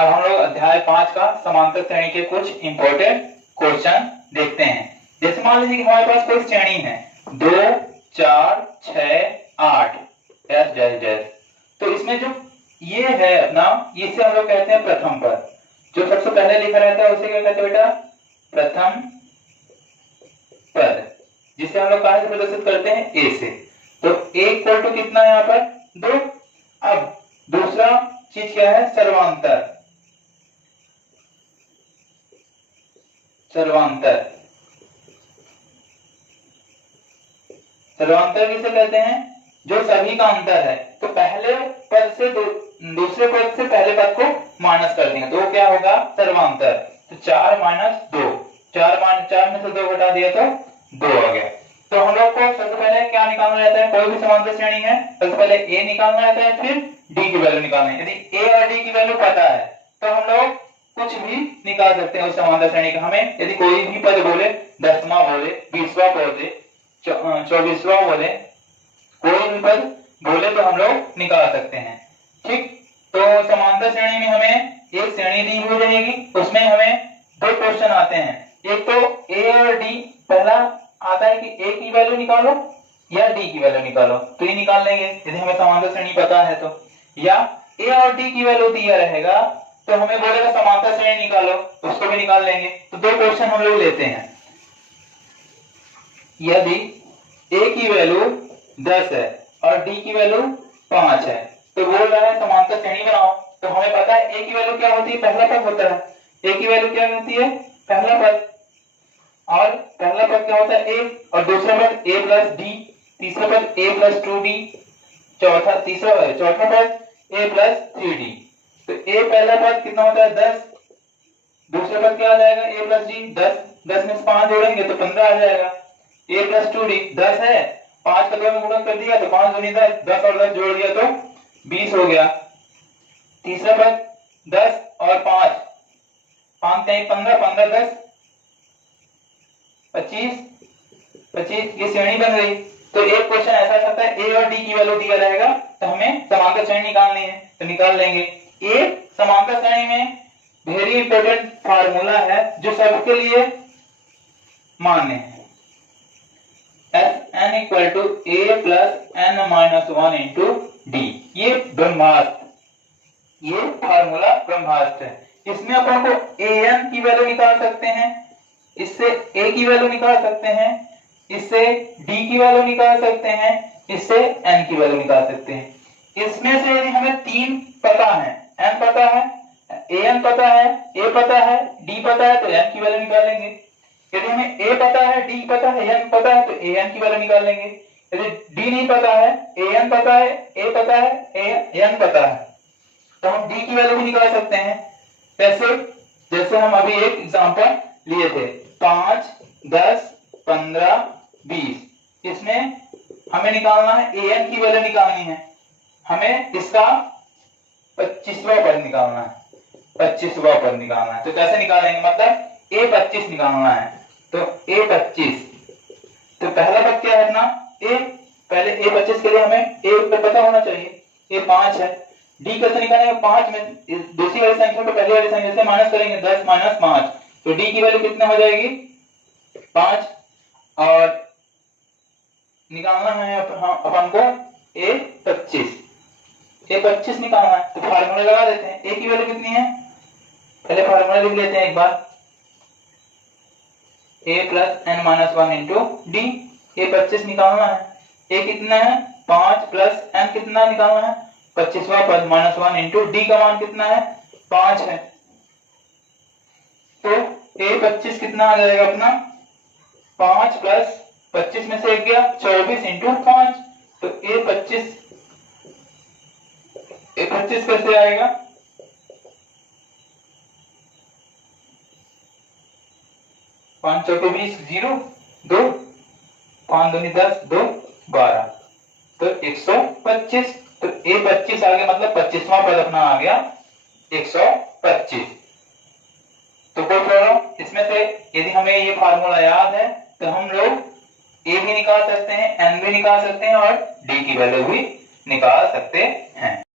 अब हम लोग अध्याय 5 का समांतर श्रेणी के कुछ इंपॉर्टेंट क्वेश्चन देखते हैं। जैसे मान लीजिए कि हमारे पास कोई श्रेणी है 2 4 6 8 डैश डैश डैश। तो इसमें जो ये है अपना, इसे हम लोग कहते हैं प्रथम पद। जो सबसे पहले लिखा रहता है उसे क्या कहते हैं बेटा? प्रथम पद, जिसे हम लोग कहां से प्रदर्शित करते हैं? ए से। तो ए इक्वल टू कितना है यहाँ पर? 2। अब दूसरा चीज क्या है? सर्वांतर। सर्वांतर सर्वांतर किसे कहते हैं? जो सभी का अंतर है। तो पहले पद से दूसरे पद से पहले पद को माइनस कर देंगे तो क्या होगा? सर्वांतर। तो 4 - 2, 4 में से 2 घटा दिया तो 2 आ गया। तो हम लोग को सबसे पहले क्या निकालना रहता है? कोई भी समांतर श्रेणी है सबसे पहले ए निकालना रहता है, फिर डी की वैल्यू निकालनी है। यदि ए और डी की वैल्यू पता है तो हम लोग कुछ भी निकाल सकते हैं उस समांतर श्रेणी का। हमें यदि कोई भी पद बोले, 10वां बोले, 20वां बोले, 24वां बोले, कोई भी पद बोले तो हम लोग निकाल सकते हैं। ठीक, तो समांतर श्रेणी में हमें एक श्रेणी दी हुई रहेगी, उसमें हमें 2 क्वेश्चन आते हैं। एक तो ए और डी, पहला आता है कि ए की वैल्यू निकालो या डी की वैल्यू निकालो, तो ये निकाल लेंगे यदि हमें समांतर श्रेणी पता है तो। या ए और डी की वैल्यू दिया रहेगा तो हमें बोलेगा समांतर श्रेणी निकालो, उसको भी निकाल लेंगे। तो 2 क्वेश्चन हम लोग लेते हैं। यदि ए की वैल्यू 10 है और डी की वैल्यू 5 है तो बोल रहा है समांतर श्रेणी बनाओ। तो हमें पता है ए की वैल्यू क्या होती है? पहला पद होता है। ए की वैल्यू क्या होती है? पहला पद। और पहला पद क्या होता है? ए, और दूसरा पद a प्लस डी, तीसरा पद a प्लस 2d, चौथा पद a प्लस 3d। तो a पहला पद कितना होता है? 10। दूसरा पद क्या आ जाएगा? a प्लस d, 10 में से 5 जोड़ेंगे तो 15 आ जाएगा। a प्लस 2d 10 है, 5 का 2 में गुणा कर दिया तो 5 दूनी 10, 10 और 10 जोड़ दिया तो 20 हो गया। तीसरा पद 10 और 5, 5 का 15, 15 10 25, ये श्रेणी बन गई। तो एक क्वेश्चन ऐसा आ सकता है ए और डी की वैल्यू दिया रहेगा तो हमें समांतर श्रेणी निकालनी है, तो निकाल लेंगे। एक समांतर श्रेणी में वेरी इंपॉर्टेंट फार्मूला है जो सबके लिए मान्य है। Sn = a + n - 1 × d। ये ब्रह्मास्त्र, ये फार्मूला ब्रह्मास्त्र है। इसमें अपन को an की वैल्यू निकाल सकते हैं, इससे a की वैल्यू निकाल सकते हैं, इससे d की वैल्यू निकाल सकते हैं, इससे n की वैल्यू निकाल सकते हैं। इसमें से यदि हमें 3 पता है, n पता है, an पता है, a पता है, d पता है, तो n की वैल्यू निकाल लेंगे। यदि हमें a पता है, d पता है, n पता है तो an की वैल्यू निकाल लेंगे। यदि d नहीं पता है, an पता है, a पता है, n पता है तो हम d की वैल्यू भी निकाल सकते हैं। कैसे? जैसे हम अभी एक एग्जांपल लिए थे 5, 10, 15, 20। इसमें हमें निकालना है an की वैल्यू निकालनी है। हमें इसका 25वां पद निकालना है, 25वां पद निकालना है। तो कैसे निकालेंगे? मतलब a25 निकालना है। तो a25, तो पहला पद क्या है अपना? a। पहले a25 के लिए हमें a पे पता होना चाहिए, a 5 है। d कैसे निकालेंगे? 5 में दूसरी वाली संख्या को पहली वाली संख्या से माइनस करेंगे, 10 - 5, तो d की वैल्यू कितना हो जाएगी? 5। और निकालना है अपन को a25, a25 निकालना है। तो फार्मूला लगा देते हैं। a की वैल्यू कितनी है? पहले फार्मूला लिख लेते हैं एक बार, a + n - 1 × d। a25 निकालना है, a कितना है? 5 + n कितना निकालना है? 25वां पद -1 × d का मान कितना है? 5 है। तो a25 कितना आ जाएगा अपना? 5 + 25 में से 1 गया, 24 × 5। तो a25 कैसे आएगा? 5 × 4 = 20, 0 2, 5 दूनी 10, 2 12, तो 125। तो a25 आ गया, मतलब 25वां पद अपना आ गया 125। तो कोई प्रॉब्लम इसमें से? यदि हमें ये फार्मूला याद है तो हम लोग a भी निकाल सकते हैं, n भी निकाल सकते हैं और d की वैल्यू भी निकाल सकते हैं।